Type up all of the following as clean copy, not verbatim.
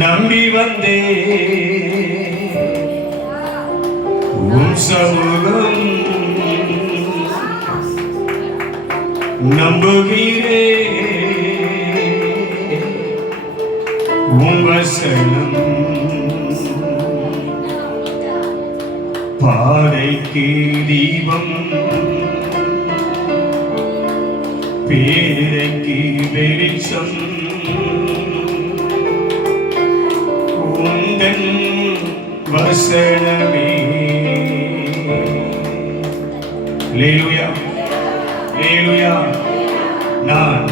நம்பி வந்தே உன் சமூகம் நம்புகிறே உன் வசனம் பாதைக்கு தீபம் பேரைக்கு வெளிச்சம் உந்தன் வசனமே. அல்லேலூயா அல்லேலூயா. நான்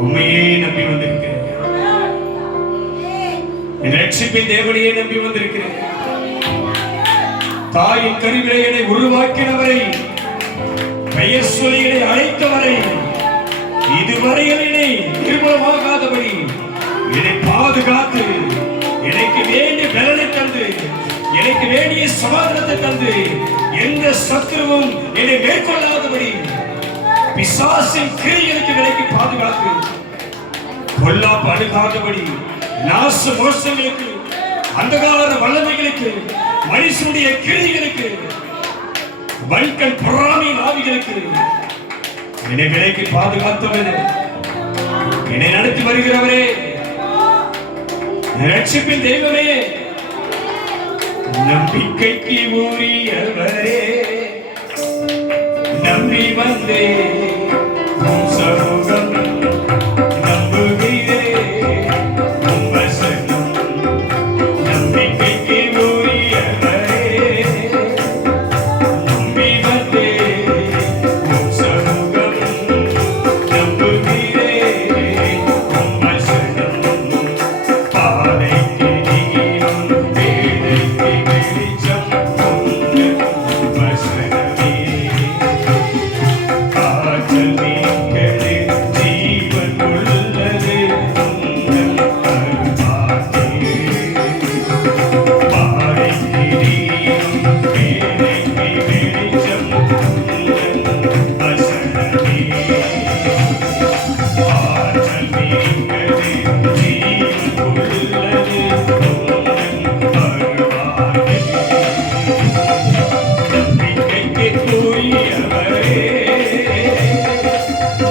உம்மையே நம்பி வந்திருக்கிறேன். ரட்சிப்பின் தேவனையே நம்பி வந்திருக்கிறேன். தாயின் கருவிலே என்னை உருவாக்கினவரை, பெயர் சொல்லி என்னை அழைத்தவரை, இதுவரையில் என்னை நிர்மலமாகாதபடி என்னை பாதுகாத்து எனக்கு வேண்டிய பலனை தந்து எனக்கு வேண்டிய சமாதானத்தை தந்து எந்த சத்துருவும் என்னை மேற்கொள்ளாதபடி பிசாசின் கிரியைகளுக்கு விலைக்கு பாதுகாத்து பொல்லாப்பு அணுகாதபடி நாச மோசங்களுக்கு அந்தகார வல்லமைகளுக்கு மனுஷனுடைய கிரியைகளுக்கு வன்கண் பொறாமையின் ஆவிகளுக்கு என்னை விலைக்கு பாதுகாத்தவரே, என்னை நடத்தி வருகிறவரே, ரட்சிப்பின் தெய்வமே, நம்பிக்கைக்கு உரியவரே, நம்பி வந்தே உன் சமூகம் நம்புகிறே உன் வசனம் நம்பிக்கைக்கு உரியவரே, நம்பி வந்தே உன் சமூகம் நம்புகிறே உன் வசனம் பாதைக்கு தீபம் பேதைக்கு வெளிச்சம் உந்தன் வசனமே. காற்றல் நீங்களே ஜீவன் உள்ளது உந்தன் அருள்வாக்கே. பாதைக்கு தீபம் பேதைக்கு வெளிச்சம் உந்தன் வசனமே. காற்றல் நீங்களே ஜீவன் உள்ளது உந்தன் அருள்வாக்கே. நம்பிக்கைக்கு உரியவரே,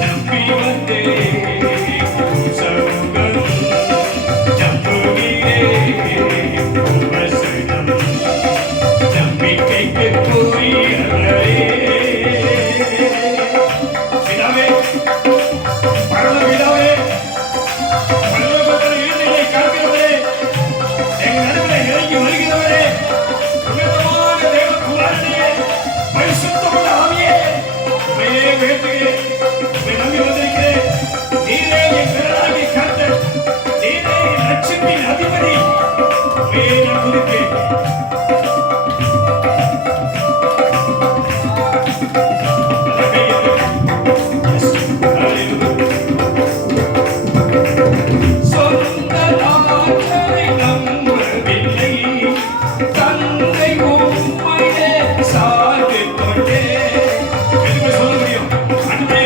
நம்பி வந்தே உன் சமூகம் நம்புகிறே உன் வசனம் நம்பிக்கைக்கு உரியவரே. பிதாவே, பரலோக பிதாவே, பரலோகத்தில் இருந்து என்னை காக்கிறவரே, எங்கள் நடுவில் இறங்கி வருகிறவரே, உன்னதமான தேவகுமாரனே, பரிசுத்தமுள்ள ஆவியே, உம்மையே உயர்த்துகிறேன். உம்மை நம்பி வந்திருக்கிறேன். நீரே என் பெயராகிய கர்த்தர், நீரே என் ரட்சிப்பின் அதிபதி. உம்மையே நான் துதிக்கிறேன். சொந்த நாட்களை நம்பவில்லை, தந்தை உம்மையே சார்பில் கொண்டே. எதுவுமே சொல்ல முடியும். அன்றே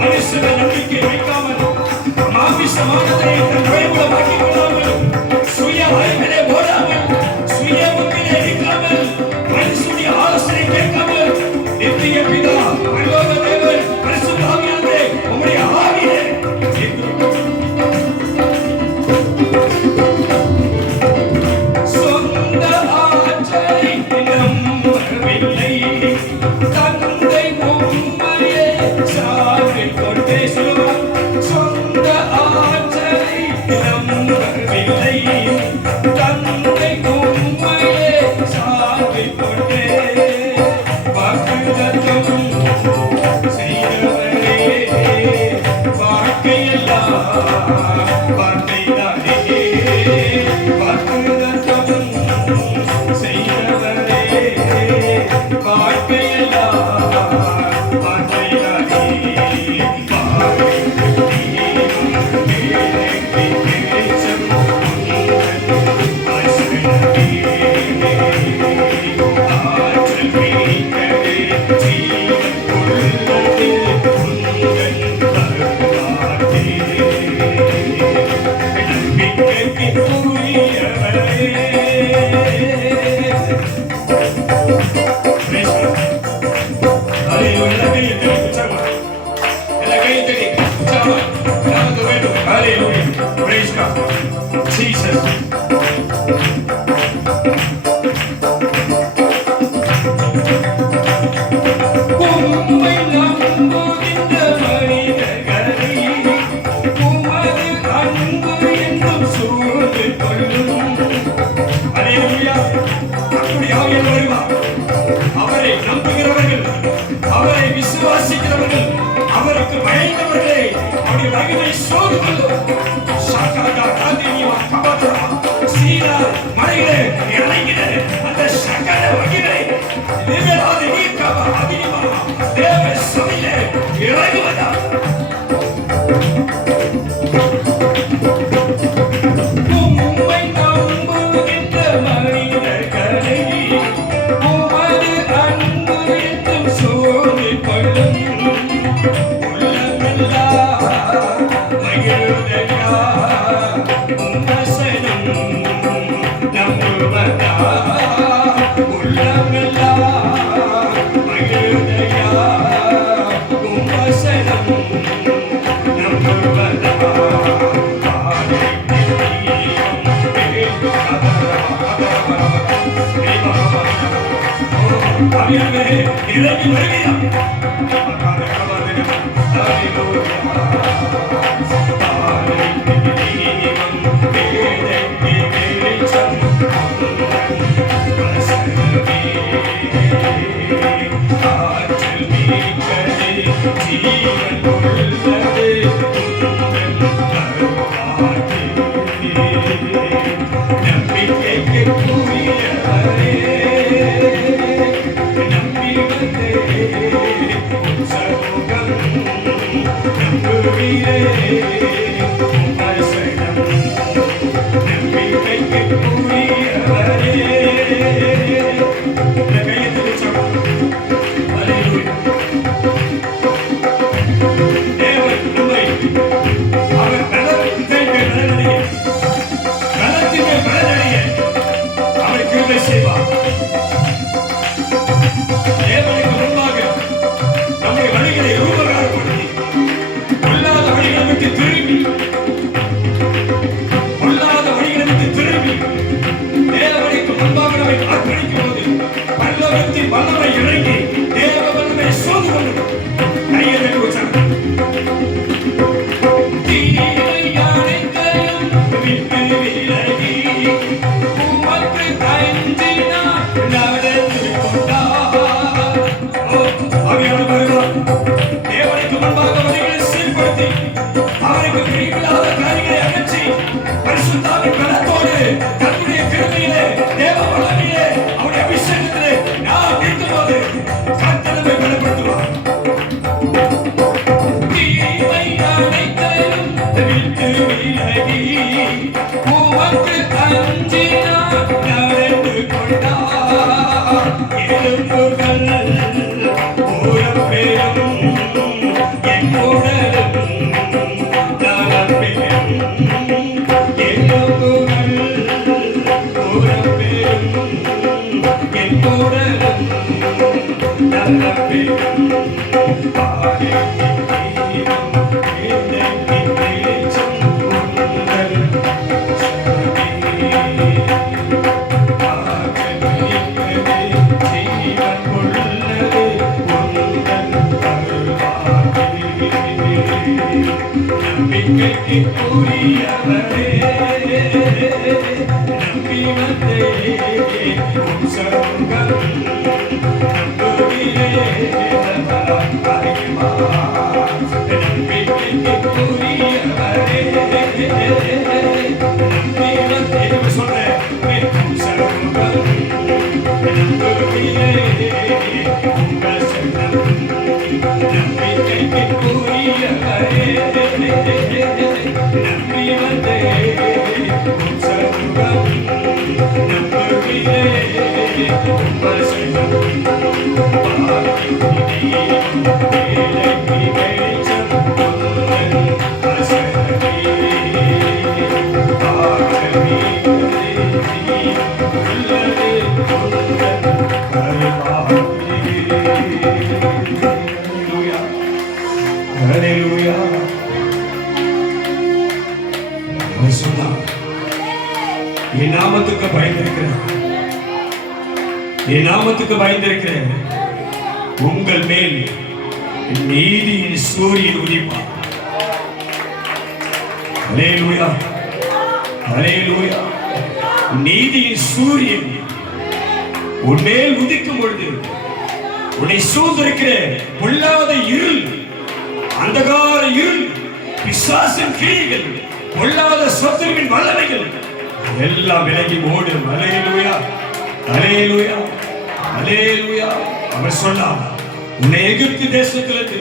மனுஷன நம்பிக்கை வைக்காமல், மாமிசமானதை தன் பயமுலமாக்கிக் கொள்ளாமல், சுய அறிவிலே ஓடாமல், சுய புத்தியிலே நிற்காமல், மனுஷனுடைய ஆலோசனை கேட்காமல், நித்திய பிதா பரலோக தேவன் பரிசுத்த ஆவியானவரே, உம்முடைய ஆவியே சொந்த ஆற்றலை நம்பவில்லை, தந்தை உம்மையே சார்பில் கொண்டே. சொல்லுவோம். சொந்த ஆற்றலை நம்பவில்லை, தந்தை உம்மையே சார்பில் கொண்டே. வாக்குத்தத்தம் செய்தவரே, வாழ்க்கையெல்லாம் வார்த்தைதானே. வாக்குத்தத்தம் செய்தவரே, வாழ்க்கையெல்லாம் வார்த்தைதானே. பாதைக்கு தீபம் பேதைக்கு வெளிச்சம் உந்தன் வசனமே. ஆற்றல் நீங்களே ஜீவன் உள்ளது உந்தன் அருள்வாக்கே. மகிமை சோர்ந்ததும் சகல காதினிவா கபத்ரா சீனா மலையிலே இறங்கின அந்த சகல மகிமை தேவராதி நீக்கவ அதினிவா தேவ சபையிலே இறங்குவதா உம்மை நம்புகின்ற மனிதர்களை உமது அன்பு என்றும் சோதிக் கொள்ளும் இறங்கி என் நாமத்துக்கு பயந்திருக்கிறேன், என் நாமத்துக்கு பயந்திருக்கிறேன். உங்கள் மேல் நீதியின் சூரியன் உதிப்பார். அல்லேலூயா, அல்லேலூயா. நீதியின் சூரியன் உன்மேல் உதிக்கும் பொழுது உன்னை சூழ்ந்திருக்கிற பொல்லாத இருள், அந்தகார இருள், பிசாசின் கிரியைகள், பொல்லாத சத்துருவின் வல்லமைகள் எல்லாம் விலகி ஓடும். அல்லேலூயா, அல்லேலூயா, அல்லேலூயா. அவர் சொன்னார், உன்னை எகிப்து தேசத்திலிருந்து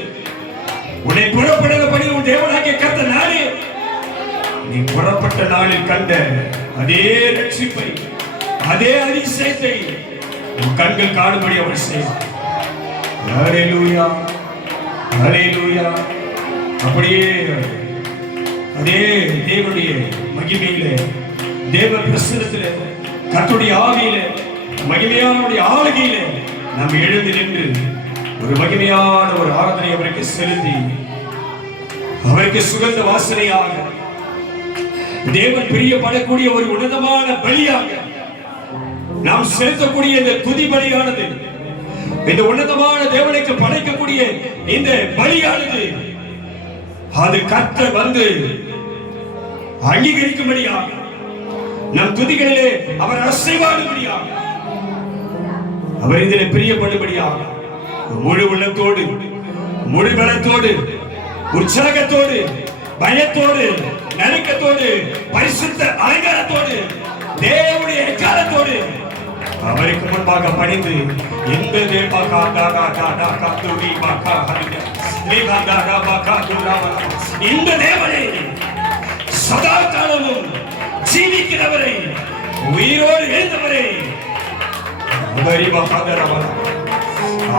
உன்னை புறப்படுகிறபடி உன் தேவனாகிய கர்த்தர் நானே. நீ புறப்பட்ட நாளில் கண்ட அதே ரட்சிப்பை, அதே அதிசயத்தை உன் கண்கள் காணும்படி அவர் செய்வார். அல்லேலூயா, அல்லேலூயா. அப்படியே அதே தேவனுடைய மகிமையிலே, தேவ பிரசன்னத்திலே, கர்த்தருடைய ஆவியிலே, மகிமையானுடைய ஆளுகையிலே நாம் எழுந்து நின்று ஒரு மகிமையான ஒரு ஆராதனை அவருக்கு செலுத்தி, அவருக்கு சுகந்த வாசனையாக, தேவன் பிரியப்படக்கூடிய ஒரு உன்னதமான பலியாக நாம் செலுத்தக்கூடிய இந்த துதி பலியானது, இந்த உன்னதமான தேவனுக்கு படைக்கக்கூடிய இந்த பலியானது, அது கர்த்தர் வந்து அங்கீகரிக்கும்படியாக, நம் துதிகளிலே அவர் அசைவாடும்படியாக, அவர் இதில் பிரியப்படும்படியாக முழு உள்ளத்தோடு, முழு பலத்தோடு, உற்சாகத்தோடு, பயத்தோடு, நடுக்கத்தோடு, பரிசுத்த அலங்காரத்தோடு, தேவனுடைய எக்காலத்தோடு அவருக்கு முன்பாக பணிந்து, இந்த இந்த தேவனை சதா காலமும் ஜீவிக்கிறவரை, உயிரோடு எழுந்தவரை,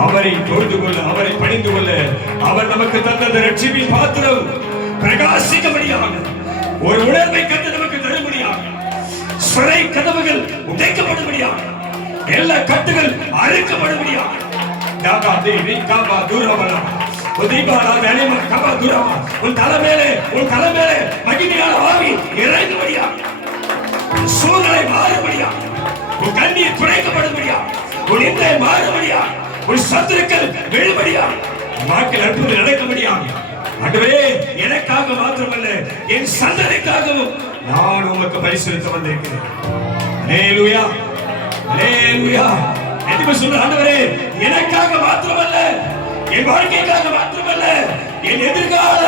அவரை தொழுது கொள்ள, அவரை பணிந்து கொள்ள, அவர் நமக்கு தந்த ரட்சிப்பின் பாத்திரம் பிரகாசிக்கும்படியாக ஒரு உணர்வை கண்டு நமக்கு தரும்படியாக, சிறை கதவுகள் உடைக்கப்படும்படியாக, எல்லா கட்டுகள் அறுக்கப்படும்படியாக, உன் தலைமையிலே மகிமையான ஆவி இறங்கும்படியாக, சூழ்நிலை மாறும்படியாக, உன் கண்ணீர் துடைக்கப்படும்படியாக, உன் நிந்தை மாறும்படியாக, உன் சத்துருக்கள் விழும்படியாக, வாக்கில் அற்புதம் நடக்கும்படியாக, ஆண்டவரே எனக்காக மாத்திரமல்ல என் சந்ததிக்காகவும் நான் உமக்கு பரிசுத்த வந்திருக்கிறேன். அல்லேலூயா, அல்லேலூயா. எதுக்கு சொல்ற ஆண்டவரே, எனக்காக மாத்திரமல்ல, என் வாழ்க்கைக்காக மாத்திரமல்ல, என் எதிர்கால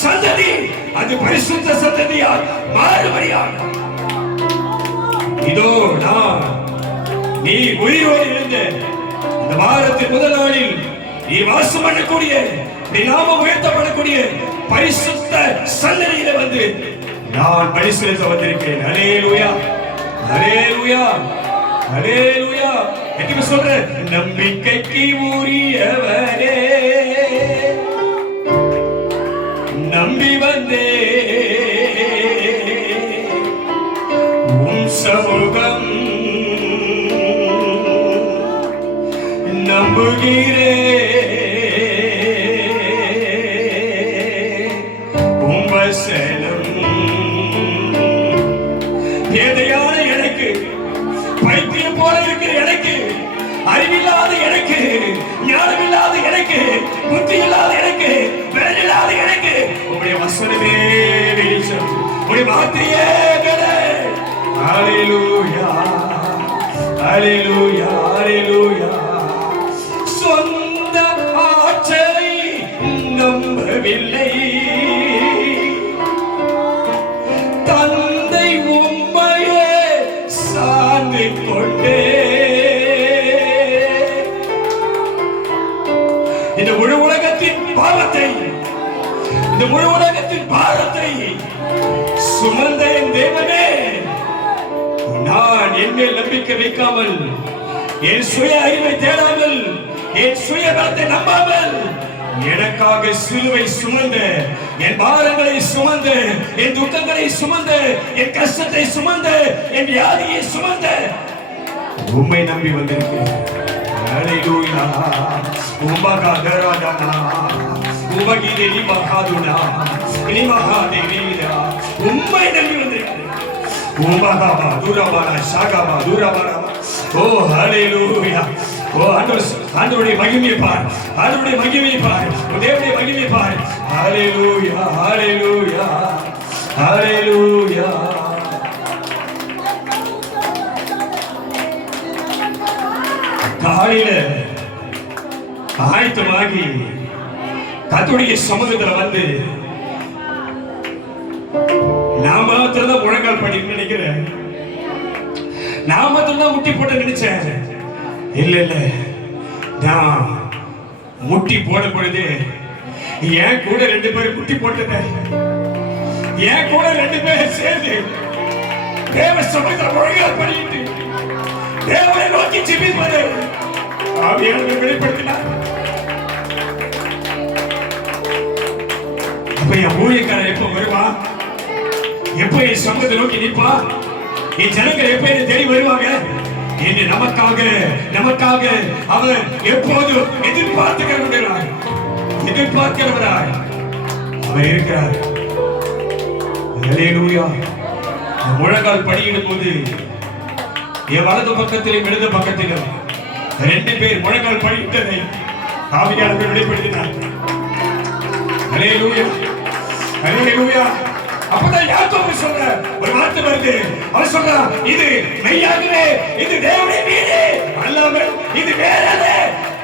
சந்ததி அது பரிசுத்த சந்ததியால் மாறும்படியாக, இதோ நான் நீ உயிரோடு இருந்த இந்த வாரத்தின் முதல் நாளில் நீ வாசம் பண்ணக்கூடிய, நீ நாமம் உயர்த்தப்படக்கூடிய பரிசுத்த சன்னதியில வந்து நான் பலி செலுத்த வந்திருக்கிறேன். அல்லேலூயா, அல்லேலூயா, அல்லேலூயா. எதுக்கு சொல்ற, நம்பிக்கைக்கு உரியவரே நம்பி வந்தே உன் சமூகம் நம்புகிறே, ஏதையான எனக்கு, பைத்தியம் போல இருக்கிற எனக்கு, அறிவில்லாத எனக்கு, ஞானமில்லாத எனக்கு, புத்தி இல்லாத எனக்கு, விரலில்லாத எனக்கு, உங்களுடைய வசனமே வெளிச்சம், உங்களுடைய வார்த்தையே பலன். அல்லேலூயா, அல்லேலூயா, அல்லேலூயா. சொந்த ஆற்றலை நம்பவில்லை, தந்தை உம்மையே சார்ந்து கொண்டே, இந்த முழு உலகத்தின் பாவத்தை, இந்த முழு உலகத்தின் பாரத்தை சுமந்த என் தேவனே, நான் என் மேல் நம்பிக்கை வைக்காமல், என் சுய அறிவை தேடாமல், என் சுய பலத்தை நம்பாமல், எனக்காக சிலுவை சுமந்த, என் பாரங்களை சுமந்த, என் துக்கங்களை சுமந்த, என் கஷ்டத்தை சுமந்த, என் வியாதியை சுமந்த உம்மை நம்பி வந்திருக்கிறேன். அல்லேலூயா. உமகாதராதனா உமகிதேவி மகாதுனா இனிமகாதேவியா, உம்மை நம்பி வந்திருக்கிறேன். உமகாபா துரபானா ஷாகாபா துரபானா. ஓ அல்லேலூயா. ஓ ஆண்டவருடைய மகிமையை பார், ஆண்டவருடைய மகிமையை பார், தேவனுடைய மகிமையை பார். அல்லேலூயா, அல்லேலூயா, அல்லேலூயா. காலையில ஆயத்தமாகி கர்த்தருடைய சமூகத்துல வந்து நான் மட்டும்தான் முட்டி போட நினைச்சேன். இல்ல இல்ல, நான் முட்டி போடும் பொழுது என் கூட 2 பேர் முட்டி போட்டத, என் கூட 2 பேர் சேர்ந்து தேவ சமூகத்துல முழங்கால் படிட்டு தேவனை நோக்கி ஜெபிப்பது ஆவியானவர் வெளிப்படுத்தினார். அப்ப என் ஊழியக்காரர் எப்ப வருவா, எப்ப என் சமூகத்தை நோக்கி நிற்பா, என் ஜனங்கள் எப்ப என்ன தேடி வருவாங்க என்று நமக்காக அவர் எப்போதும் எதிர்பார்க்கிறவராய் அவர் இருக்கிறார். ஹல்லேலூயா. முழங்கால் படியிடும் போது என் வலது பக்கத்திலும் இடது பக்கத்திலும் 2 பேர் முழங்கால் படித்ததை ஆவியானவர் வெளிப்படுத்தினார். ஹல்லேலூயா, ஹல்லேலூயா. அப்பதான் யாக்கோபு சொல்ற ஒரு வார்த்தை வருது. அவர் சொல்றா, இது மெய்யாகவே இது தேவனுடைய வீடு அல்லாமல் இது வேறல்ல.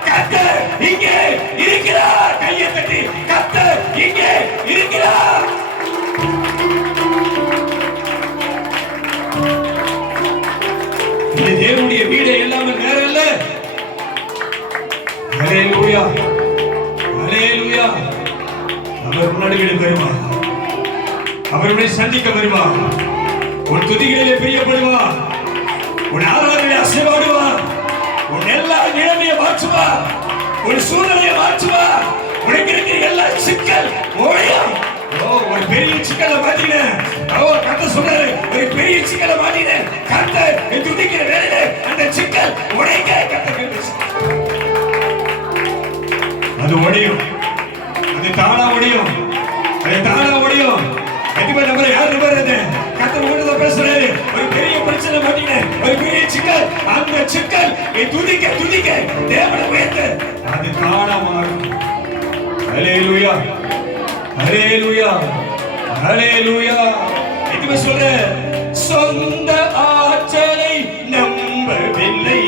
கர்த்தர் இங்கே இருக்கிறார். கையை தட்டி கர்த்தர் இங்கே இருக்கிறார். இது தேவனுடைய வீடு எல்லாமே வேறல்ல. ஹல்லேலூயா, ஹல்லேலூயா. அவர் முன்னாடி வருவா, அவருடைய சந்திக்க வருவா, உன் துதிகளிலே பிரியப்படுவா, உன் ஆராதனையை அசைவாடுவா, உன் எல்லா நிலைமையை மாற்றுவா, உன் சூழ்நிலையை மாற்றுவா, உனக்கு இருக்கிற எல்லா சிக்கல் ஓடியும். ஒரு பெரிய சிக்கலை மாட்டின கர்த்தர் சொல்றாரு, ஒரு பெரிய சிக்கலை மாட்டின கர்த்தர் துதிக்கிற வேலையில அந்த சிக்கல் உடைக்க கர்த்தர் அது ஒடியும், அது தானா ஒடியும், அது தானா ஒடியும். கண்டிப்பா நம்ம யார் நம்புறது? கர்த்தர் உங்களோட பேசுறாரு. ஒரு பெரிய பிரச்சனை மாட்டின, ஒரு பெரிய சிக்கல், அந்த சிக்கல் துதிக்க தேவனை உயர்த்த அது தானா மாறும். ஹல்லேலூயா, ஹல்லேலூயா, ஹல்லேலூயா. இதுவே சொல்ற, சொந்த ஆற்றலை நம்பவில்லை,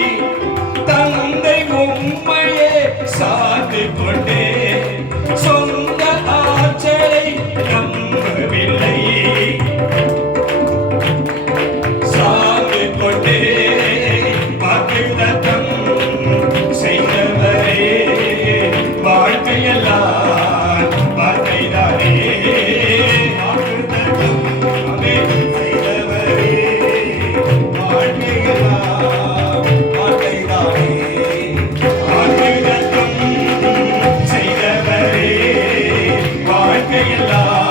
தந்தை உம்மையே சார்ந்து கொண்டே, சொந்த ஆற்றலை நம்பவில்லை, சார்ந்து கொண்டே, வாக்குத்தத்தம் செய்தவரே, வாழ்க்கையெல்லாம் வார்த்தைதானே, வாக்குத்தத்தம் செய்தவரே, வாழ்க்கையெல்லாம் வார்த்தைதானே, வாக்குத்தத்தம் செய்தவரே, வாழ்க்கையெல்லாம்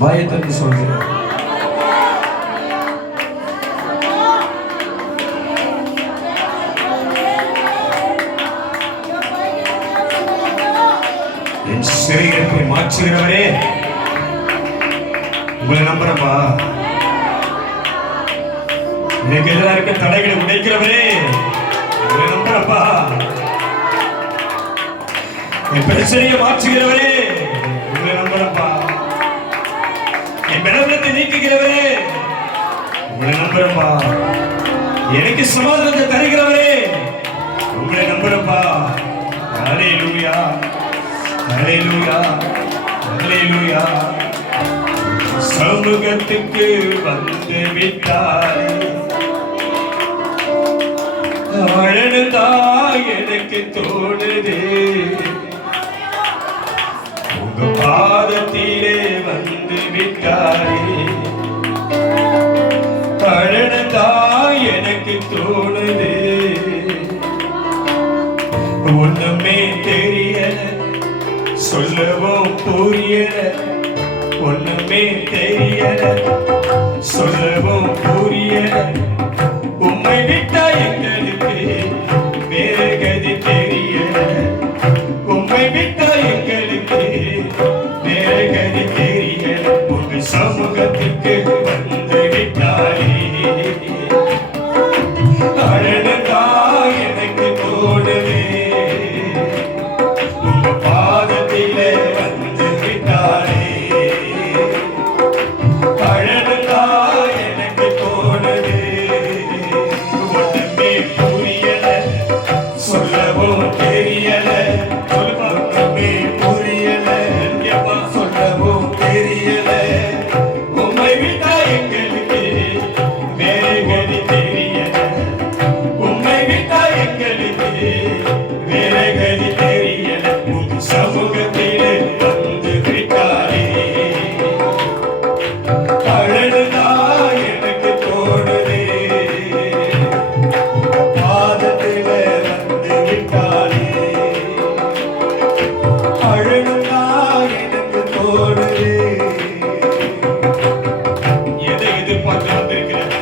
வாயத்திற்கு சொல்கிறேன். என் சிறையிருப்பை மாற்றுகிறவரே உங்களை நம்புறப்பா. எனக்கு எதிராக இருக்க தடைகளை உடைக்கிறவரே உங்களை நம்புறப்பா. என் பிரச்சனையை மாற்றுகிறவரே உங்களை நம்புறப்பா. என் பலவீனத்தை நீக்குகிறவரே உங்களை நம்புறப்பா. எனக்கு சமாதானத்தை தருகிறவரே உங்களை நம்புறப்பா. ஹல்லேலூயா, ஹல்லேலூயா, ஹல்லேலூயா. சமூகத்துக்கு வந்து விட்டாய், அழனுதா எனக்கு தோணுது. உங்க பாதத்திலே வந்து விட்டாரே, அழனுதா எனக்கு தோணுது. ஒண்ணுமே தெரியல, சொல்லவும் புரியல. ஒண்ணுமே தெரியல, சொல்லவும் புரியல. உம்மை விட்டா எங்களுக்கு வேற கதி தெரியல. உம்மை விட்டா எங்களுக்கு வேற கதி தெரியல. உங்க சமூகத்துக்கு வந்து விட்டாரே, அழகா எனக்கு தோணுது. உங்க பாதத்தில வந்து விட்டாரே, அழகா எனக்கு தோணுது. ஒண்ணுமே புரியல, சொல்லவும் தெரியல. ஒண்ணுமே புரியல, சொல்லவும் தெரியல. உம்மை விட்டா எங்களுக்கு வேற கதி தெரியல. உம்மை விட்டா எங்களுக்கு வேற கதி தெரியல. உங்க சமூகத்திலே வந்து விட்டாரே, அழகா எனக்கு தோணுதே. பாதத்தில வந்து விட்டாரே, அழகா எனக்கு தோணுதே. எதை எதிர்பார்த்து வந்திருக்கிறேன்?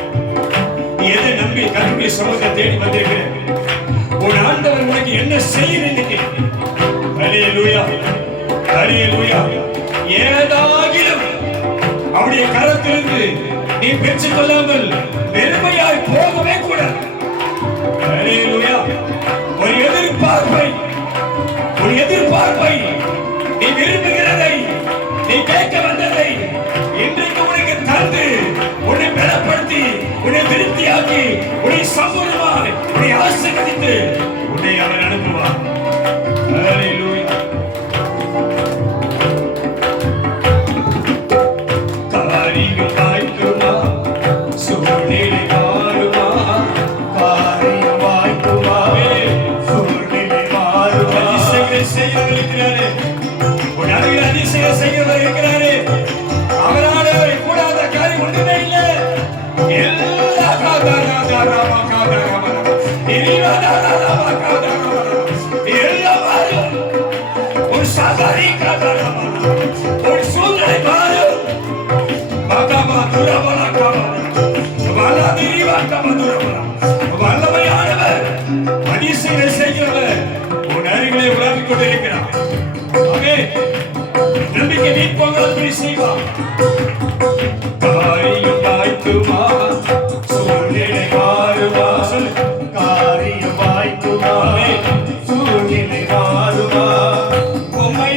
எதை நம்பி கருடைய சமூகத்தை தேடி வந்திருக்கிறேன்? உன் ஆண்டவர் உனக்கு என்ன செய்யறீங்க? ஹல்லேலூயா, ஹல்லேலூயா. ஏதாகிலும் அவருடைய கரத்திலிருந்து நீ பெற்றுக் கொள்ளாமல் வெறுமையாய் போகவே கூடாது. ஹல்லேலூயா. ஒரு எதிர்பார்ப்பை, ஒரு எதிர்பார்ப்பை, நீ விரும்புகிறதை, நீ கேட்க வந்ததை இன்றைக்கு உனக்கு தந்து உன்னை பலப்படுத்தி, உன்னை திருப்தியாக்கி, உன்னை சம்பூர்ணமாய் உன்னை ஆசீர்வதித்து உன்னை அவர் அனுப்புவார். ஹல்லேலூயா. காரியம் வாய்க்குமா, சூழ்நிலை மாறுமா. காரியம் வாய்க்குமா, சூழ்நிலை மாறுமா. அதிசயங்களை செய்ய இருக்கிறாரே, உன் அருகில் அதிசயம் செய்ய இருக்கிறாரே. அவரால் கூடாத காரியம் ஒன்றுமே இல்லை. எல்லா காதாராமா காதாராமா இரிவாதாராமா காதாராமா எல்லாரும் ஒரு சாதாரி காதாராமா ஒரு சூழ்நிலை மாறும். பாகாமா துரபலா காமா வலா திரிவா காமா துரபலா. வல்லமையானவர், அதிசயங்களை செய்கிறவர் உன் அருகிலே உலாவிக் கொண்டிருக்கிறார். ஆமென். நம்பிக்கை நீட்பவர்கள் செய்வார். காரியம் வாய்க்குமா, சூழ்நிலை மாறுமா. காரியம் வாய்க்குமா, சூழ்நிலை மாறுமா. உம்மை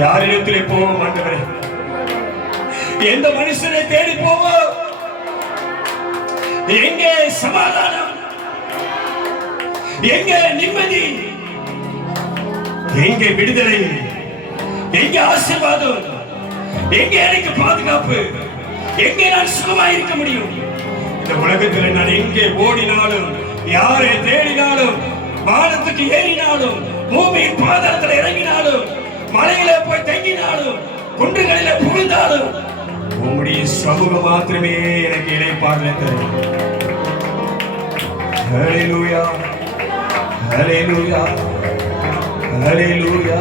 யாரிடத்திலே போவோம் ஆண்டவரே? எந்த மனுஷனை தேடி போவோம்? எங்கே சமாதானம்? எங்கே நிம்மதி? எங்கே விடுதலை? எங்கே ஆசீர்வாதம்? எங்கே எனக்கு பாதுகாப்பு? எங்கே நான் சுகமாய் இருக்க முடியும்? இந்த உலகத்தில் நான் எங்கே ஓடினாலும், யாரை தேடினாலும், வானத்துக்கு ஏறினாலும், பூமியின் பாதாளத்தில் இறங்கினாலும், மலையில போய் தங்கினாலும், குன்றுகளில புகுந்தாலும், உம்முடைய சமூகம் மாத்திரமே எனக்கு இளைப்பாறுதலை தரும். ஹல்லேலூயா, ஹல்லேலூயா, ஹல்லேலூயா.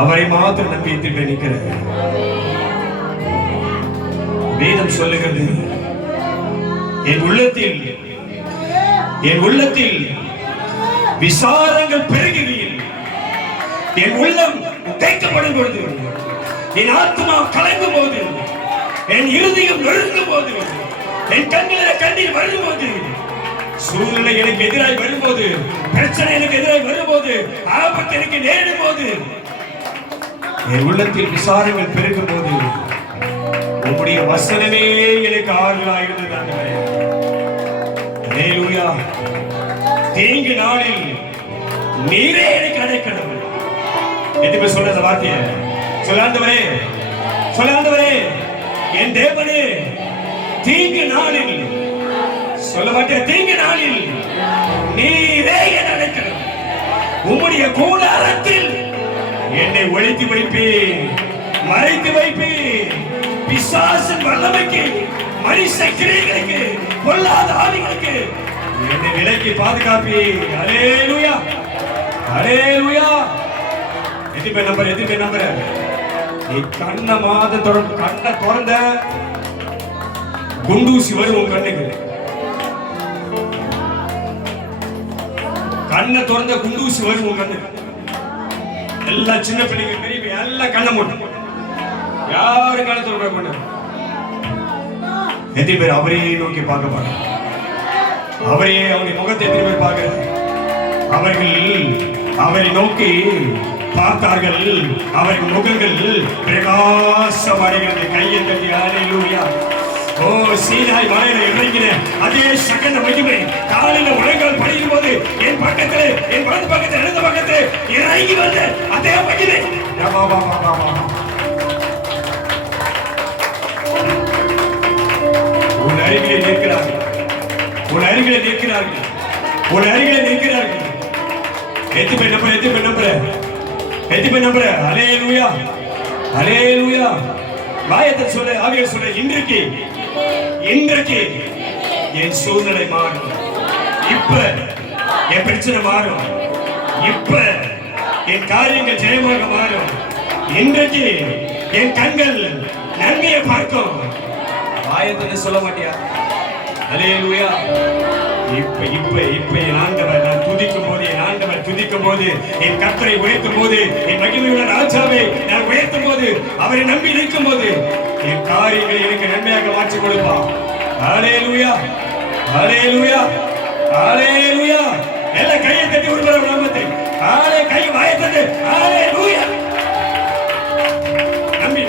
அவரை மாத்திரம் நம்பி திரும்பி நிற்கிறது. வேதம் சொல்லுகிறது, என் உள்ளத்தில் விசாரங்கள் பெருகுகையில், என் உள்ளம் உடைக்கப்படும் பொழுது, என் ஆத்மா கலங்கும் போது, என் இருதயம் நொறுங்கும் போது, என் கண்களில் கண்ணீர் வரும்போது, சூழ்நிலை எனக்கு எதிராய் வரும்போது, பிரச்சனை எனக்கு எதிராய் வரும்போது, ஆபத்து எனக்கு நேரிடும் போது, என் உள்ளத்தில் விசாரங்கள் பெருகும் போது, உம்முடைய வசனமே எனக்கு ஆறுதலாக இருந்தது ஆண்டவரே. ஹல்லேலூயா. தீங்கு நாளில் நீரே எனக்கு அடைக்கலம். எதுக்கு சொல்ற வார்த்தையை சொல்லாண்டவரே, சொல்லாண்டவரே, என் தேவனே, தீங்கு நாளில் சொல்ல மாட்டேன், தீங்கு நாளில் நீரே என் அடைக்கலம். உம்முடைய கூடாரத்தில் என்னை ஒழித்து வைப்பேன், மறைத்து வைப்பேன். பிசாசின் வல்லமைக்கு, மனுஷ கிரியைகளுக்கு, பொல்லாத ஆவிகளுக்கு என்னை விலக்கி பாதுகாப்பேன். ஹல்லேலூயா, ஹல்லேலூயா. எதுமே நம்புற நீ கண்ணை திறந்த குண்டூசி வரும் உன் கண்ணுக்கு. கண்ணை திறந்த குண்டூசி வரும் உன் கண்ணுக்கு. எல்லா சின்ன பிள்ளைங்க பெரிய எல்லாம் கண்ணை மூட்டு, யாரும் கண்ணை திறக்க மாட்டாங்க. எத்தனை பேர் அவரையே நோக்கி பார்க்க மாட்டாங்க, அவரையே அவருடைய முகத்தை எத்தனை பேர் பார்க்கிறார்? அவர்கள் அவரை நோக்கி பார்த்தார்கள், அவரின் முகங்கள் பிரகாசம் அடைகிறது. கையை தட்டி ஹல்லேலூயா. ஓ, சீனாய் மலையில இறங்கின அதே சகல மகிமை காலையில உலகங்கள் படிக்கும் போது என் பக்கத்துல, என் வலது பக்கத்துல, இடது பக்கத்துல இறங்கி வந்த அதே மகிமை. உன் அருகிலே நிற்கிறார்கள், உன் அருகிலே நிற்கிறார்கள், உன் அருகிலே நிற்கிறார்கள். எதுமே நம்புற ஹல்லேலூயா, ஹல்லேலூயா. வாயத்தை சொல்ல, ஆவியை சொல்ல, இன்றைக்கு என் சூழ்நிலை மாறும். இப்ப என் பிரச்சனை மாறும். இப்ப என் காரியங்கள் ஜெயமாக மாறும். இன்றைக்கு என் கண்கள் நன்மையை பார்க்கும். வாயத்தை சொல்ல மாட்டியா? ஹல்லேலூயா. இப்ப என் ஆண்டவர் நான் துதிக்கும் போது, என் ஆண்டவர் துதிக்கும் போது, என் கர்த்தரை உயர்த்தும் போது, என் மகிமையுள்ள ராஜாவை நான் உயர்த்தும் போது, அவரை நம்பி நிற்கும் போது, என் காரியங்களை எனக்கு நன்மையாக மாற்றிக் கொடுப்பான். ஹல்லேலூயா, ஹல்லேலூயா, ஹல்லேலூயா. எல்லாம் கையை தட்டி உருவர நாமத்தை கை வாயத்தது. ஹல்லேலூயா. நம்பி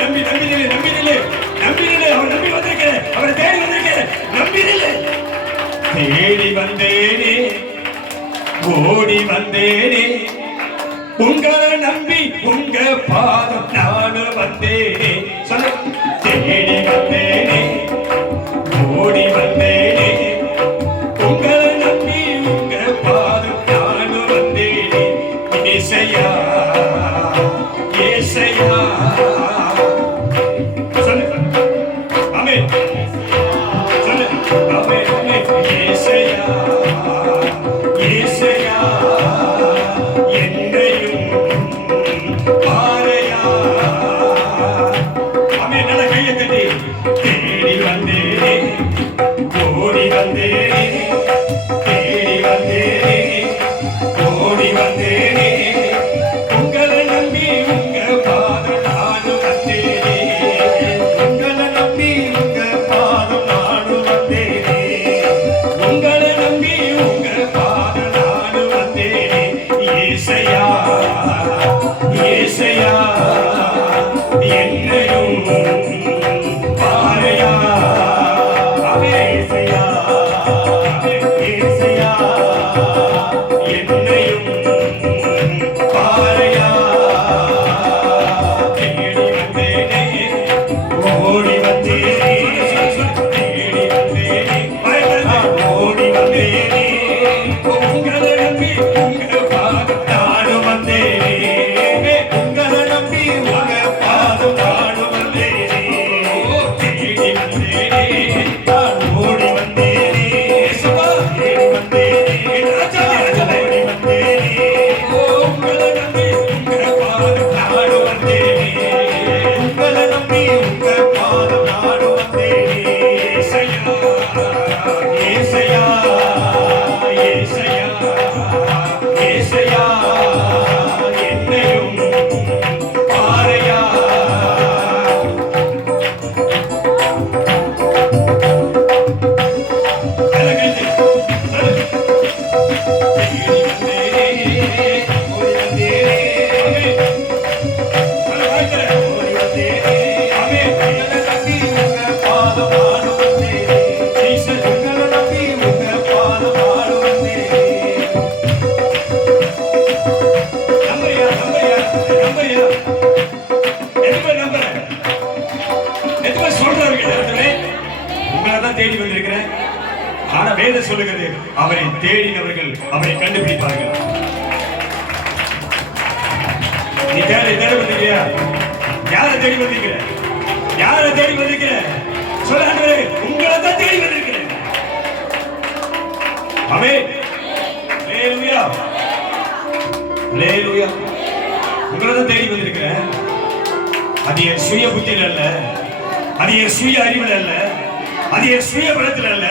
அவர் நம்பி வந்திருக்கிறேன், அவரை தேடி வந்திருக்கிறேன். நம்பினில்லை, தேடி வந்தேனே, ஓடி வந்தேனே, உங்களை நம்பி உங்க பாதம் நானும் வந்தேனே. சொல்ல, தேடி வந்தேனே, ஓடி வந்தேனே, உங்களை நம்பி உங்க பாதம் நானும் வந்தேனே. ஏசையா, ஏசையா. சொல்லு, ஆமென். சொல்லு, ஆமென், ஆமென். ஏசையா, ஏசையா, என்னையும் பாரையா. தான் தேடி வந்திருக்கிறேன். ஆனா வேதம் சொல்லுகிறது, அவரை தேடினவர்கள் அவரை கண்டுபிடிப்பார்கள். நீ தேடி வந்திருக்கியா? யாரை தேடி வந்திருக்கிற? யாரை தேடி வந்திருக்கிற? சொல்ல ஆண்டவரே, உங்களை தான் தேடி வந்திருக்கிறேன். ஆமென். ஹalleluya. ஹalleluya. உங்களை தான் தேடி வந்திருக்கிறேன். அது என் சுய புத்தியில அல்ல, அது என் சுய அறிவில் அல்ல, அது என் சுய பலத்தில் அல்ல.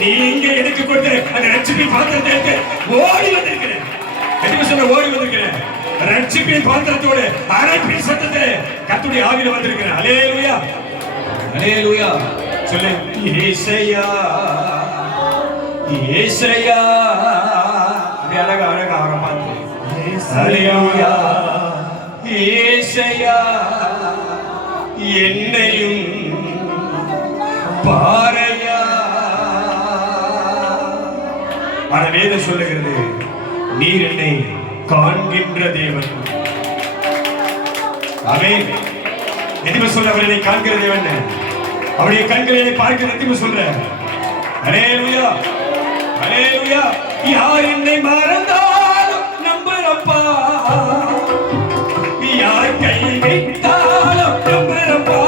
நீங்க எனக்கு கொடுத்த அந்த ரட்சிப்பின் பாத்திரத்தை ஓடி வந்திருக்கிறேன். ஓடி வந்திருக்கிறேன். ரட்சிப்பின் பாத்திரத்தோடு அரைப்பின் சத்தத்தை கர்த்தருடைய ஆவியில வந்திருக்கிறேன். ஹalleluya. ஹalleluya. சொல்லு, இயேசையா இயேசையா. அப்படியே அழகா அழகா அவரை பார்த்து ஹalleluya. இயேசையா என்னையும் பாரையா. ஆனா வேதம் சொல்லுகிறது, நீர் என்னை காண்கின்ற தேவன். ஆமென். எதுமே சொல்ற, அவர் என்னை காண்கிற தேவன். அவருடைய கண்களை பார்க்கிற எதுமே சொல்ற. ஹalleluya. ஹalleluya. யார் என்னை மறந்தாலும் நம்புறப்பா, யார் கை வைத்தாலும் நம்புறப்பா,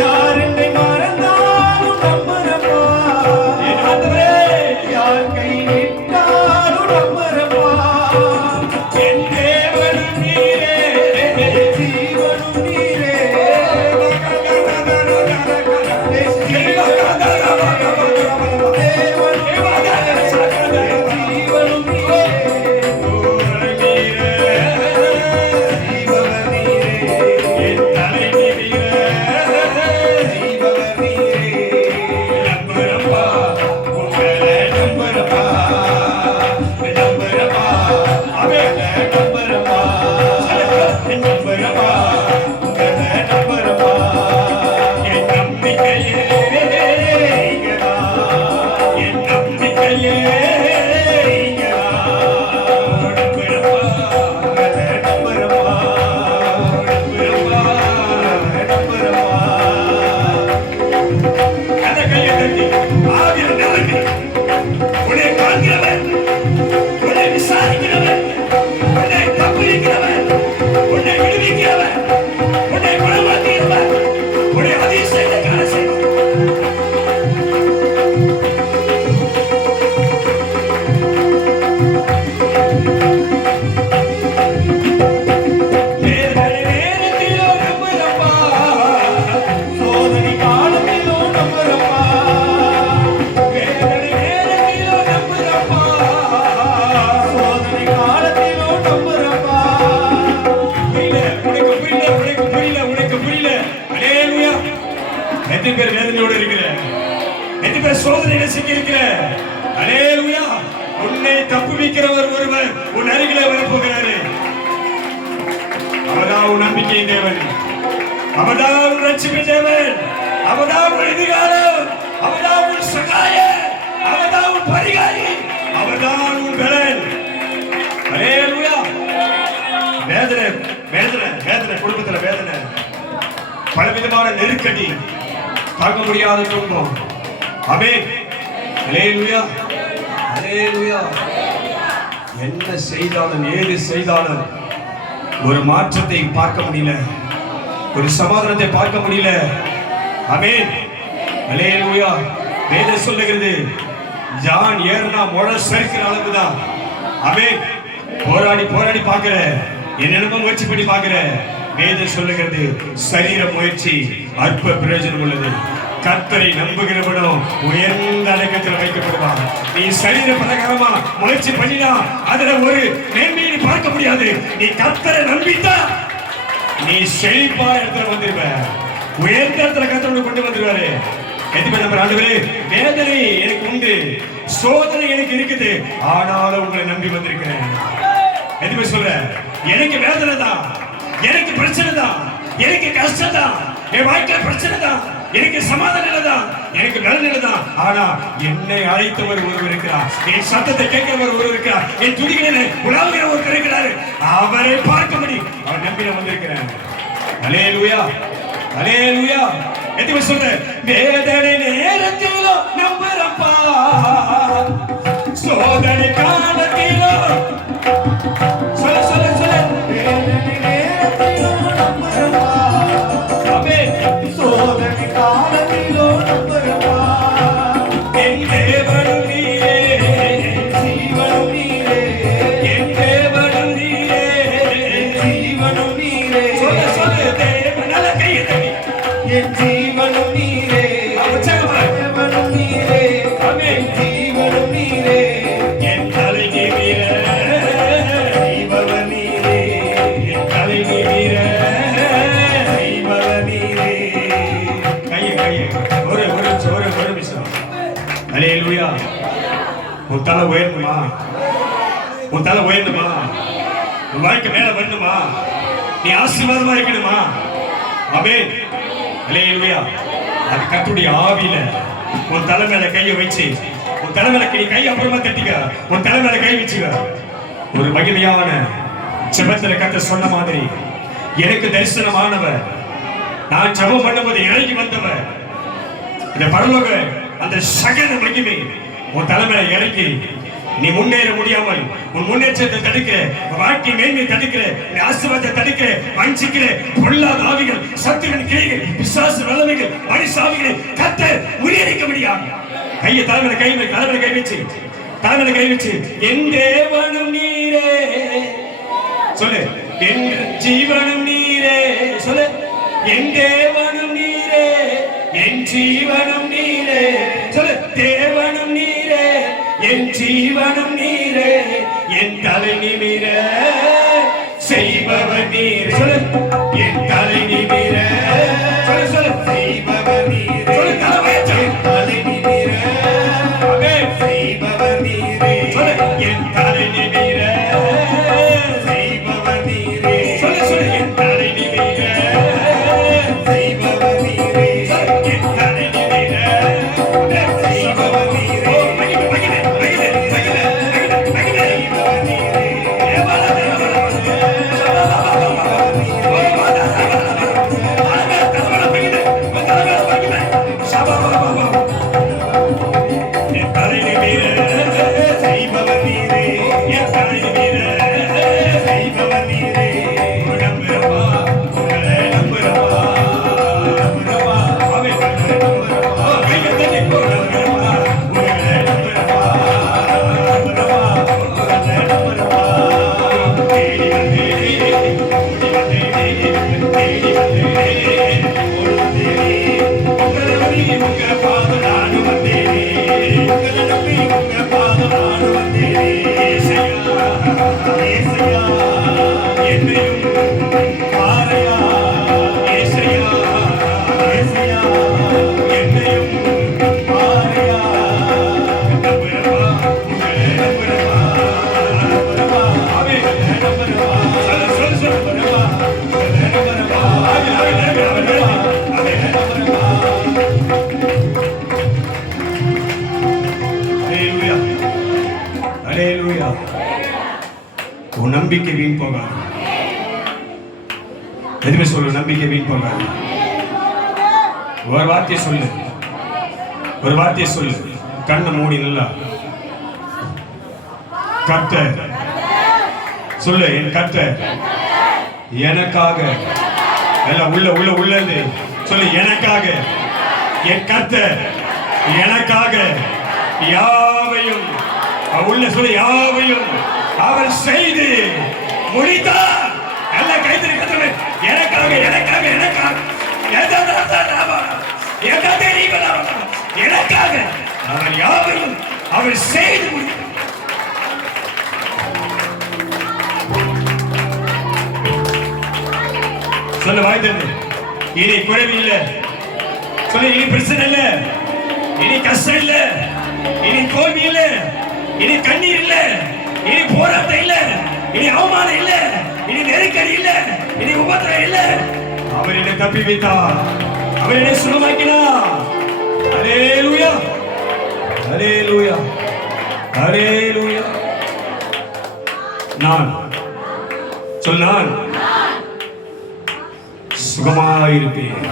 யார் என்னை மறந்தாலும் நம்புறப்பா, என் ஆண்டவரே யார் கை வைத்தாலும் நம்புறப்பா. என் தேவனும் நீரே, ஜீவனும் நீரே. எத்தனை பேர் வேதனையோடு இருக்கிற, எத்தனை பேர் சோதனையில சிக்கி இருக்கிற. ஹalleluya. உன்னை தப்புவிக்கிறவர் ஒருவர் உன் அருகிலே வரப்போகிறாரு. அவர்தான் உன் நம்பிக்கையின் தேவன், அவர்தான் உன் ரட்சிப்பின் தேவன், அவர்தான் உன் எதிர்காலம், அவர்தான் உன் சகாயம், அவர்தான் உன் பரிகாரி, அவர்தான் உன் பலன். ஹalleluya. வேதனை வேதனை வேதனை, குடும்பத்துல வேதனை, பலவிதமான நெருக்கடி, தாங்க முடியாத துன்பம். ஆமென். ஹalleluya. ஹalleluya. என்ன செய்தாலும் ஏது செய்தாலும் ஒரு மாற்றத்தை பார்க்க முடியல, ஒரு சமாதானத்தை பார்க்க முடியல. ஆமென். ஹalleluya. வேதம் சொல்லுகிறது, ஜான் ஏர்னா முளை சரிக்கிற அளவுதான். ஆமென். போராடி போராடி பார்க்கிற, என்னென்னமோ முயற்சி பண்ணி பார்க்கிற. வேதம் சொல்லுகிறது, சரீர முயற்சி அற்ப பிரயோஜனம் உள்ளது. கர்த்தரை நம்புகிறவனோ உயர்ந்த அடைக்கத்தில் வைக்கப்படுவான். நீ சரீர பிரகாரமா முயற்சி பண்ணினா அதுல ஒரு மேன்மையை பார்க்க முடியாது. நீ கர்த்தரை நம்பித்தா நீ செழிப்பா இடத்துல வந்துருவ, உயர்ந்த இடத்துல கர்த்தரோடு கொண்டு வந்துருவாரு. எதுவுமே நம்ம ஆண்டவரே, வேதனை எனக்கு உண்டு, சோதனை எனக்கு இருக்குது, ஆனாலும் உங்களை நம்பி வந்திருக்கிறேன். எதுவுமே சொல்ற, எனக்கு வேதனை தான், எனக்கு பிரச்சனை தான், எனக்கு கஷ்டம் தான், என் வாழ்க்கையில பிரச்சனை தான், எனக்கு சமாதானம் தான், எனக்கு நலன் தான். ஆனா என்னை அழைத்தவர் ஒருவர் இருக்கிறார், என் சத்தத்தை கேட்கிறவர் ஒருவர் இருக்கிறார், என் துடிகளிலே உலாவுகிற ஒருவர் இருக்கிறார். அவரை பார்க்கும்படி அவர் நம்பி நான் வந்திருக்கிறேன். ஹalleluya. ஹalleluya. எதுவும் சொல்ற வேதனை நேரத்திலும் நம்புறப்பா சோதனை காலத்திலும் சொல்ல சொல்ல சொல்ல வேதனை நேரத்திலும் நம்புறப்பா சோதனை காலத்திலும் நம்புறப்பா என் தேவனும் நீரே ஜீவனும் நீரே என் தேவனும் நீரே ஜீவனும் நீரே சொல்ல சொல்ல தேவன் நல்ல கையை தட்டி என் ஜீவனும் நீரே தேவனும் நீரே என் ஜீவனும் நீரே என் தலை நீரே ஜீவவ நீரே என் தலை நீரே ஜீவவ நீரே கையை கையை ஒரு நிமிஷம் அல்லேலூயா உன் தலை உயரணுமா உன் தலை உயரணுமா உன் வாழ்க்கை மேல வரணுமா நீ ஆசீர்வாதமா இருக்கணுமா ஆமென் அல்லேலூயா அது கர்த்தருடைய ஆவியில உன் தலை மேல கையை வச்சு உன் தலை மேல கை அப்புறமா தட்டிக்க உன் தலை மேல கை வச்சுக்க ஒரு மகிமையான ஜெபத்துல கர்த்தர் சொன்ன மாதிரி எனக்கு தரிசனமானவர் நான் ஜெபம் பண்ணும்போது இறங்கி வந்தவர் இந்த பரலோக அந்த சகல மகிமை உன் தலைமையில இறக்கி நீ முன்னேற முடியாமல் உன் முன்னேற்றத்தை தடுக்கிற வாழ்க்கை மேன்மை தடுக்கிற ஆசீர்வாதத்தை தடுக்கிற வஞ்சிக்கிற பொல்லாத ஆவிகள் சத்துருவின் கிளைகள் பிசாசு வல்லமைகள் மனுஷாவிகளை கர்த்தர் முறியடிக்க முடியாது கையை தலைமையில கை வச்சு என் தேவனும் நீரே சொல்லு என் ஜீவனும் நீரே சொல்லு என் தேவனும் நீரே என் ஜீவனும் நீரே சொல்லு தேவனும் நீரே என் ஜீவனும் நீரே என் தலை நிமிர செய்பவர் நீரே சொல்லு என் தலை நிமிர சொல்லு சொல்லு செய்பவர் நீரே சொல்லு தலை நிமிர செய்பவர் நீரே சொல்லு என் தலை நிமிர செய்பவர் நீரே சொல்லு சொல்லு என் தலை நிமிர செய்பவர் நீரே என் தலை நிமிர செய்பவர் நீரே உன் நம்பிக்கை வீண் போகாது எதுவுமே சொல்லு நம்பிக்கை வீண் போகாது ஒரு வார்த்தையை சொல்லு கண்ணை மூடி நல்லா கர்த்தர் சொல்லு என் கர்த்தர் எனக்காக எல்லாம் உள்ளது சொல்லு எனக்காக என் கர்த்தர் எனக்காக யாவையும் உள்ள சொல்லு யாவையும் அவர் செய்து முடித்தார் எல்லாம் கைத்தறி கத்தவே எனக்காக எனக்காக அவர் யாவையும் அவர் செய்து முடித்தார் சொல்ல வாய்ந்தது இனி குறைவு இல்ல சொல்ல இனி பிரச்சனை இல்ல இனி கஷ்டம் இல்ல இனி தோல்வி இல்ல இனி கண்ணீர் இல்ல இனி போராட்டம் இல்ல இனி அவமானம் இல்ல இனி நெருக்கடி இல்ல இனி உபத்திரம் இல்ல அவர் என்னை தப்பி வைத்தார் அவர் என்னை சுகமாக்கினார் அல்லேலூயா அல்லேலூயா அல்லேலூயா நான் சொன்னான் சுகமாயிருப்பேன்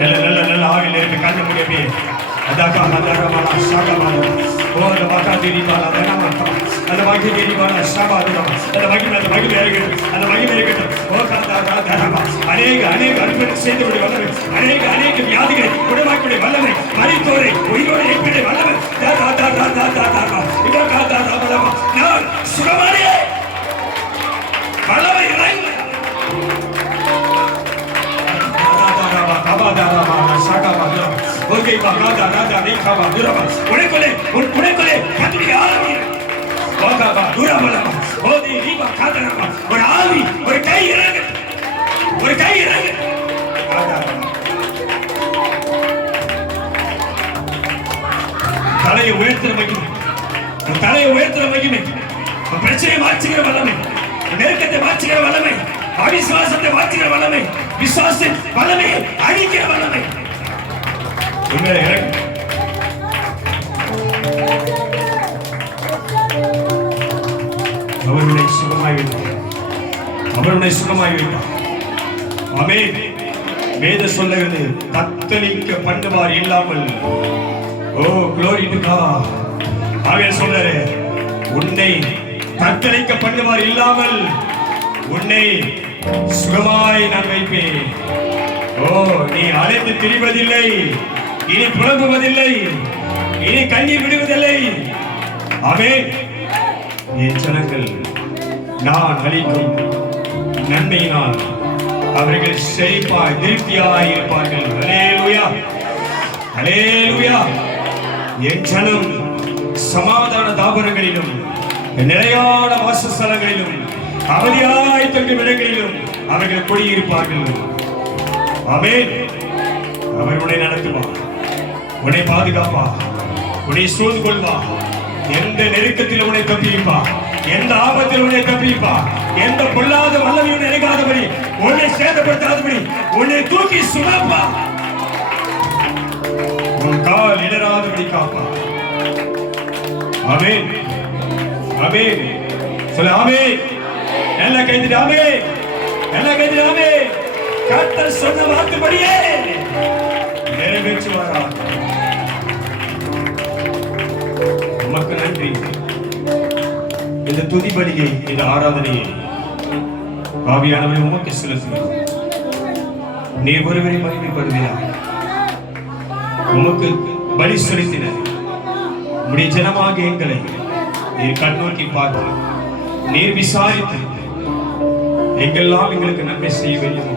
நல்ல ஆவியில் இருந்து கண்ண முடியவே அதற்காக அந்த மகி தெரிவான அந்த மகி அநேக அற்புதத்தை செய்தவருடைய வல்லமை, அநேக வியாதிகளை குணமாக்கக்கூடிய வல்லமை, மரித்தோரை உயிரோடு எழுப்பிய வல்லமை, நான் சுகமானே வல்லமை இறங்கு. உனக்குள்ளே கத்துடைய ஆவி, ஒரு ஆவி, ஒரு கை இறங்கு, ஒரு கை இறங்கு. தலையை உயர்த்துற மகிமை, தலையை உயர்த்துற மகிமை, பிரச்சனையை மாற்றுகிற வல்லமை, நெருக்கத்தை மாற்றுகிற வல்லமை, அவிசுவாசத்தை மாற்றுகிற வல்லமை, விசுவாசத்தின் வல்லமையை அழிக்கிற வல்லமை உண்மையிலே இறங்கு. அவருடைய சுகமாய் வைத்தார், அவருடைய சுகமாய் வைத்தார். ஆமென். வேத சொல்லுகிறது தத்தளிக்க பண்ணுவார் இல்லாமல். ஓ glory to God. அவன் சொல்றாரு உன்னை தத்தளிக்க பண்ணுவார் இல்லாமல் உன்னை சுகமாய் நான் வைப்பேன். ஓ நீ அலைந்து திரிவதில்லை, இனி புலம்புவதில்லை, இனி கண்ணீர் விடுவதில்லை. ஆமென். என் ஜனங்கள் நான் அளிக்கும் நன்மையினால் அவர்கள் செழிப்பாய் திருப்தியாய் இருப்பார்கள். அல்லேலூயா, அல்லேலூயா. என் ஜனம் சமாதான தாபரங்களிலும் நிலையான வாசஸ்தலங்களிலும் அமைதியாய் தங்கும் இடங்களிலும் அவர்கள் குடியிருப்பார்கள். ஆமென். அவர் உன்னை நடத்துவார், உன்னை பாதுகாப்பார், உன்னை சூழ்ந்து கொள்வார். எந்த நெருக்கத்தில் உன்னை தப்பிப்பார், எந்த ஆபத்தில் உன்னை தப்பிப்பார், எந்த பொல்லாத வல்லமையும் நினைக்காதபடி, உன்னை சேதப்படுத்தாதபடி உன்னை தூக்கி சுமப்பார், உன் கால் இடராதபடி காப்பார். ஆமென், ஆமென். சொல்ல ஆமென். எல்லா கைது ஆமென், எல்லா கைது ஆமென். கர்த்தர் சொன்ன வாக்குப்படியே நிறைவேற்றுவாராக. உமக்கு நன்றி. இந்த துதி பலியை, இந்த ஆராதனையை ஆவியானவரை உமக்கு செலுத்துகிறோம். நீர் ஒருவரை மகிமைப்படுவீராக. உமக்கு பலி செலுத்தின உம்முடைய ஜனமாக எங்களை நீர் கண்ணோக்கி பார்த்து நீர் விசாரித்து எங்கெல்லாம் எங்களுக்கு நன்மை செய்ய வேண்டுமோ,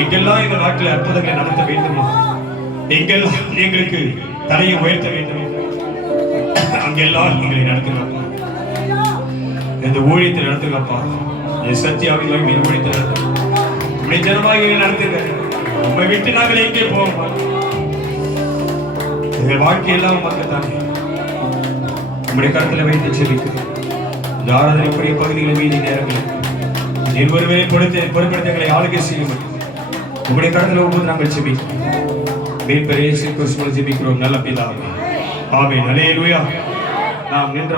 எங்கெல்லாம் எங்கள் நாட்டில் அற்புதங்களை நடத்த வேண்டுமோ, எங்கெல்லாம் எங்களுக்கு தலையை உயர்த்த வேண்டுமோ அங்கெல்லாம் எங்களை நடத்துங்கப்பா. இந்த ஊழியத்தை நடத்துங்கப்பா. என் சத்தியாவின் மீது ஊழியத்தை நடத்துங்க. உடைய ஜனமாக எங்களை நடத்துங்க. உண்மை விட்டு நாங்கள் எங்கே போவோம்? எங்கள் வாழ்க்கையெல்லாம் மக்கத்தானே உங்களுடைய கருத்தில் வைத்து செல்லிக்கிறோம். இந்த ஆராதனைக்குரிய பகுதிகளை மீதி நேரங்கள் நிர்வருவை பொறுப்படுத்த எங்களை ஆளுகை செய்யும். உங்களுடைய கருத்தில் ஒவ்வொரு நாங்கள் செபிக்கிறோம். மீட்பர் இயேசு கிறிஸ்துவின் ஜெபிக்கிறோம் நல்ல பிதாவே. ஆமென். அல்லேலூயா. நாம் நின்ற